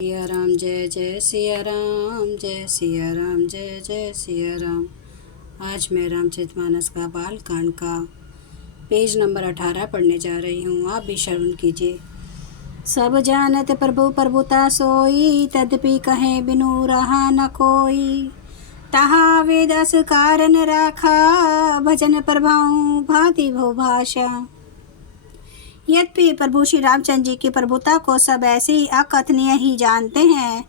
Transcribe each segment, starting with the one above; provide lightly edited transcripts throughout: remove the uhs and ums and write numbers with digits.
सिया राम जय जय सिया राम, जय सिया राम जय जय सिया राम। आज मैं रामचरितमानस का बालकांड का पेज नंबर 18 पढ़ने जा रही हूँ। आप भी श्रवण कीजिए। सब जानत प्रभु प्रभुता सोई, तदपि कहे बिनु रहा न कोई। तहा वेदस कारण राखा, भजन प्रभाऊ भांति भो भाषा। यद्यपि प्रभु श्री रामचंद्र जी की प्रभुता को सब ऐसी अकथनीय ही जानते हैं,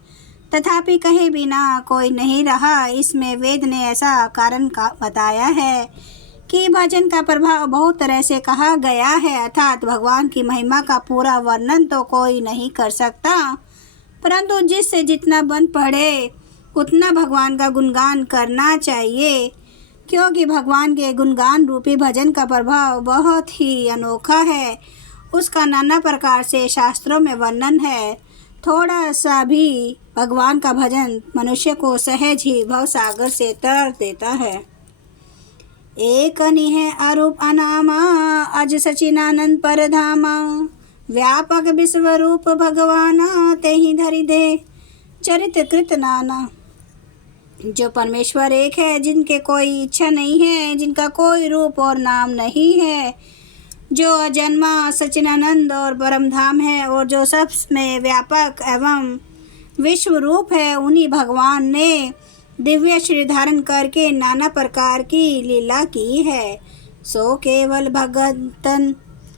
तथापि कहे बिना कोई नहीं रहा। इसमें वेद ने ऐसा कारण का बताया है कि भजन का प्रभाव बहुत तरह से कहा गया है, अर्थात भगवान की महिमा का पूरा वर्णन तो कोई नहीं कर सकता, परंतु जिससे जितना बन पड़े उतना भगवान का गुणगान करना चाहिए, क्योंकि भगवान के गुणगान रूपी भजन का प्रभाव बहुत ही अनोखा है। उसका नाना प्रकार से शास्त्रों में वर्णन है। थोड़ा सा भी भगवान का भजन मनुष्य को सहज ही भव सागर से तर देता है। एक है अरूप अनामा, अज सचिनानंद परधामा। व्यापक विश्व रूप भगवाना, तेहि धरि दे चरित कृत नाना। जो परमेश्वर एक है, जिनके कोई इच्छा नहीं है, जिनका कोई रूप और नाम नहीं है, जो अजन्मा सचिनानंद और परम धाम है, और जो सब में व्यापक एवं विश्व रूप है, उन्हीं भगवान ने दिव्य श्री धारण करके नाना प्रकार की लीला की है। सो केवल भगतन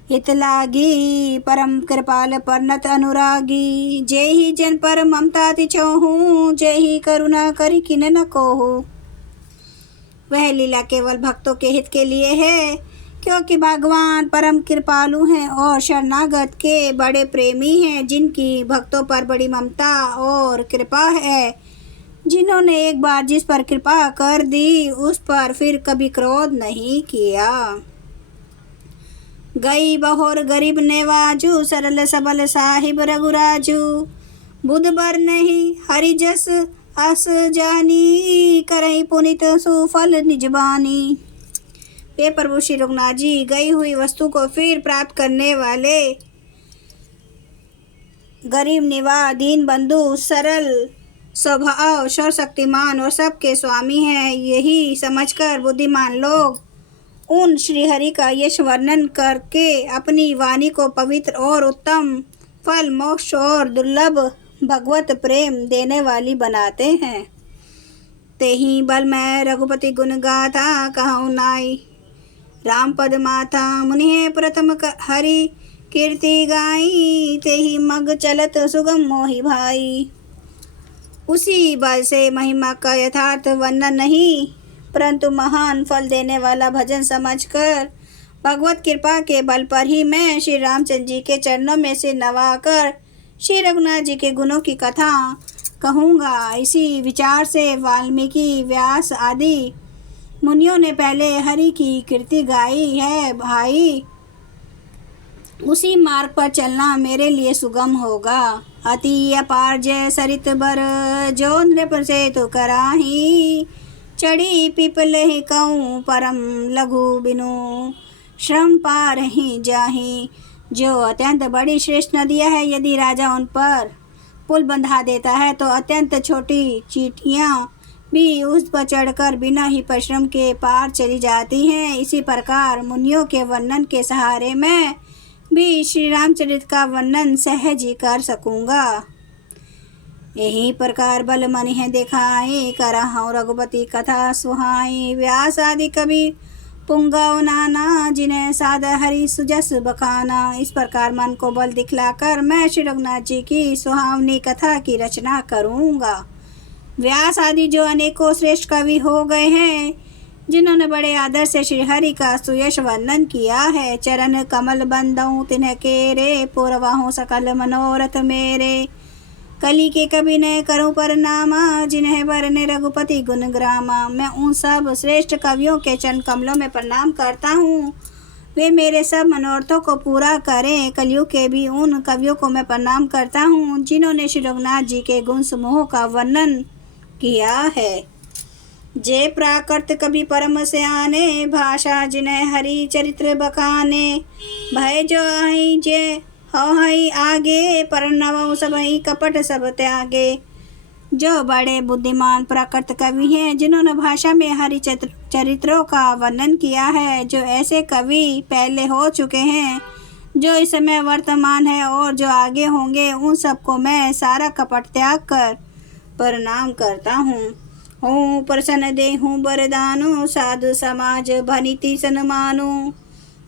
हित लागी, परम कृपाल परनत अनुरागी। जे ही जन पर ममता तिछोहूँ, जे ही करुणा करी किन न कोहू। वह लीला केवल भक्तों के हित के लिए है, क्योंकि भगवान परम कृपालु हैं और शरणागत के बड़े प्रेमी हैं, जिनकी भक्तों पर बड़ी ममता और कृपा है। जिन्होंने एक बार जिस पर कृपा कर दी, उस पर फिर कभी क्रोध नहीं किया। गई बहोर गरीब नेवाजू, सरल सबल साहिब रघुराजू। बुध बर नहीं हरि जस अस जानी, करई पुनित सुफल निजबानी। वे प्रभु श्री रघुनाथ जी गई हुई वस्तु को फिर प्राप्त करने वाले, गरीब निवाज, दीन बंधु, सरल स्वभाव, सर्वशक्तिमान और सबके स्वामी हैं। यही समझकर बुद्धिमान लोग उन श्रीहरि का यश वर्णन करके अपनी वाणी को पवित्र और उत्तम फल, मोक्ष और दुर्लभ भगवत प्रेम देने वाली बनाते हैं। तेहि बल मैं रघुपति गुण गाथा, कहूँ नाई राम पद माथा। मुनिहे प्रथम हरि कीर्ति गाई, तेहि मग चलत सुगम मोहि भाई। उसी बल से महिमा का यथार्थ वर्णन नहीं, परंतु महान फल देने वाला भजन समझकर भगवत कृपा के बल पर ही मैं श्री रामचंद्र जी के चरणों में से नवाकर श्री रघुनाथ जी के गुणों की कथा कहूँगा। इसी विचार से वाल्मीकि, व्यास आदि मुनियों ने पहले हरि की कीर्ति गाई है भाई। उसी मार्ग पर चलना मेरे लिए सुगम होगा। अति अपार जय सरित बर, जो नृप से तो कराही। चढ़ी पीपल ही कहूँ परम लघु, बिनु श्रम पार ही जाही। जो अत्यंत बड़ी श्रेष्ठ नदियाँ है, यदि राजा उन पर पुल बंधा देता है तो अत्यंत छोटी चींटियाँ भी उस पर चढ़कर बिना ही परिश्रम के पार चली जाती हैं। इसी प्रकार मुनियों के वर्णन के सहारे मैं भी श्री रामचरित का वर्णन सहज ही कर सकूँगा। यही प्रकार बल मनि है दिखाई, करहूँ रघुपति कथा सुहाई। व्यास आदि कवि पुंगव नाना, जिन्हें सादा हरि सुजस बखाना। इस प्रकार मन को बल दिखलाकर मैं श्री रघुनाथ जी की सुहावनी कथा की रचना करूँगा। व्यास आदि जो अनेकों श्रेष्ठ कवि हो गए हैं, जिन्होंने बड़े आदर से श्रीहरि का सुयश वर्णन किया है। चरण कमल बंदऊँ तिन्ह केरे, पुरवाहूँ सकल मनोरथ मेरे। कली के कवि ने करूँ परनामा, जिन्हें बरने रघुपति गुण ग्रामा। मैं उन सब श्रेष्ठ कवियों के चरण कमलों में प्रणाम करता हूँ, वे मेरे सब मनोरथों को पूरा करें। कलियुग के भी उन कवियों को मैं प्रणाम करता हूँ, जिन्होंने श्री रघुनाथ जी के गुण समूह का वर्णन किया है। जे प्राकृत कवि परम सयाने, भाषा जिन्हें हरि चरित्र बखाने। भय जो आई जे हो हई आगे परनवऊ सब ही कपट सब त्यागे। जो बड़े बुद्धिमान प्राकृत कवि हैं जिन्होंने भाषा में हरि चरित्रों का वर्णन किया है, जो ऐसे कवि पहले हो चुके हैं, जो इस समय वर्तमान है और जो आगे होंगे, उन सबको मैं सारा कपट त्याग कर प्रणाम करता हूँ। हूँ प्रसन्न देहूँ वरदानो साधु समाज भनिति सन्मानो।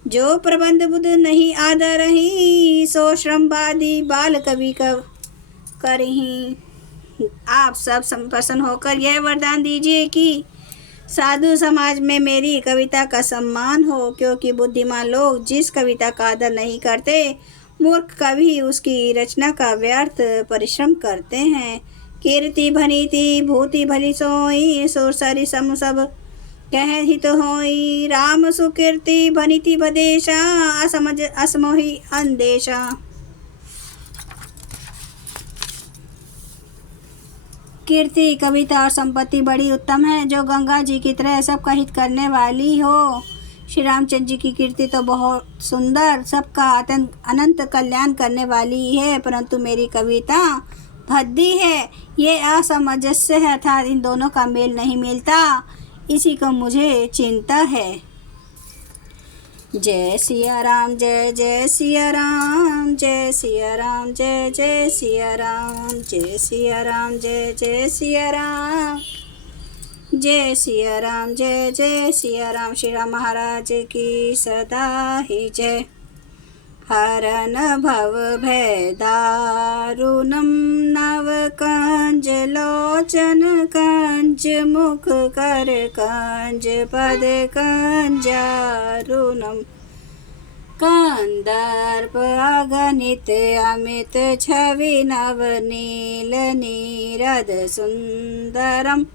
जो प्रबंध बुध नहीं आदर रही, सो श्रमवादी बाल कवि कब करही। आप सब प्रसन्न होकर यह वरदान दीजिए कि साधु समाज में मेरी कविता का सम्मान हो, क्योंकि बुद्धिमान लोग जिस कविता का आदर नहीं करते, मूर्ख कवि उसकी रचना का व्यर्थ परिश्रम करते हैं। कीर्ति भनीति भूति भली सोई, सुरसरी सम सब कह हित होई। राम सुकीर्ति भनीति बदेशा, असमझ असमोहि अंदेशा। कीर्ति कविता और संपत्ति बड़ी उत्तम है, जो गंगा जी की तरह सबका हित करने वाली हो। श्री रामचंद्र जी की कीर्ति तो बहुत सुंदर, सबका अनंत कल्याण करने वाली है, परंतु मेरी कविता भद्दी है, ये असमंजस्य है, अर्थात इन दोनों का मेल नहीं मिलता, इसी को मुझे चिंता है। जय सिया राम जय जय सिया राम, जय सिया राम जय जय सिया राम, जय सिया राम जय जय सिया राम, जय सिया राम जय जय सिया राम। श्री राम महाराज की सदा ही जय। हरन भव भय दारुणम नव कंज लोचन कंज मुख कर कंज पद कंजारुणम। कंदर्प अगणित अमित छवि नव नील नीरद सुंदरम।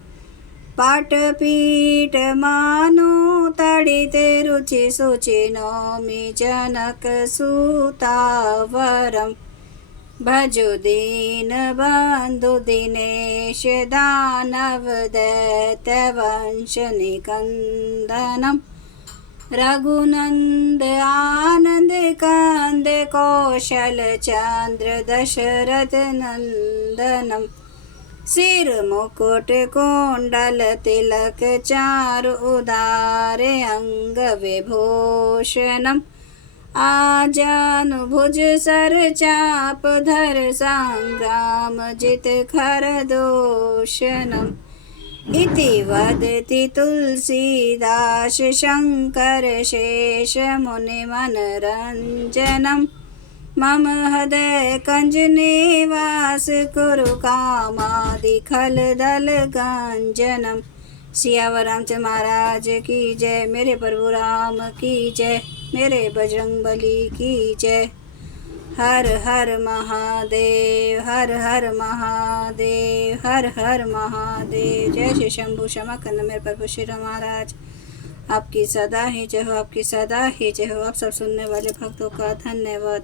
पाटपीठ मानो तड़ित रुचि सुचि नौमि जनक सुतावरम। भजो दीन बंधु दिनेश दानव दैत्य वंश निकंदनम। रघुनंद आनंद कंद कौशल चंद्र दशरथ नंदनम। सिर मुकुट कुंडल तिलक चारु उदारे अंग विभूषणम। आजानुभुज सर चाप धर संग्राम जित खर दूषणम। इति वदति तुलसीदास शंकर शेष मुनि मनरंजनम। मम हृदय कंज निवास कुरु कामादि खल दल गंजनम। सियावर रामचंद्र महाराज की जय। मेरे प्रभु राम की जय। मेरे बजरंग बली की जय। हर हर महादेव, हर हर महादेव, हर हर महादेव। जय श्री शंभु क्षमा करना मेरे प्रभु श्री राम महाराज। आपकी सदा ही जय हो, आपकी सदा ही जय हो। आप सब सुनने वाले भक्तों का धन्यवाद।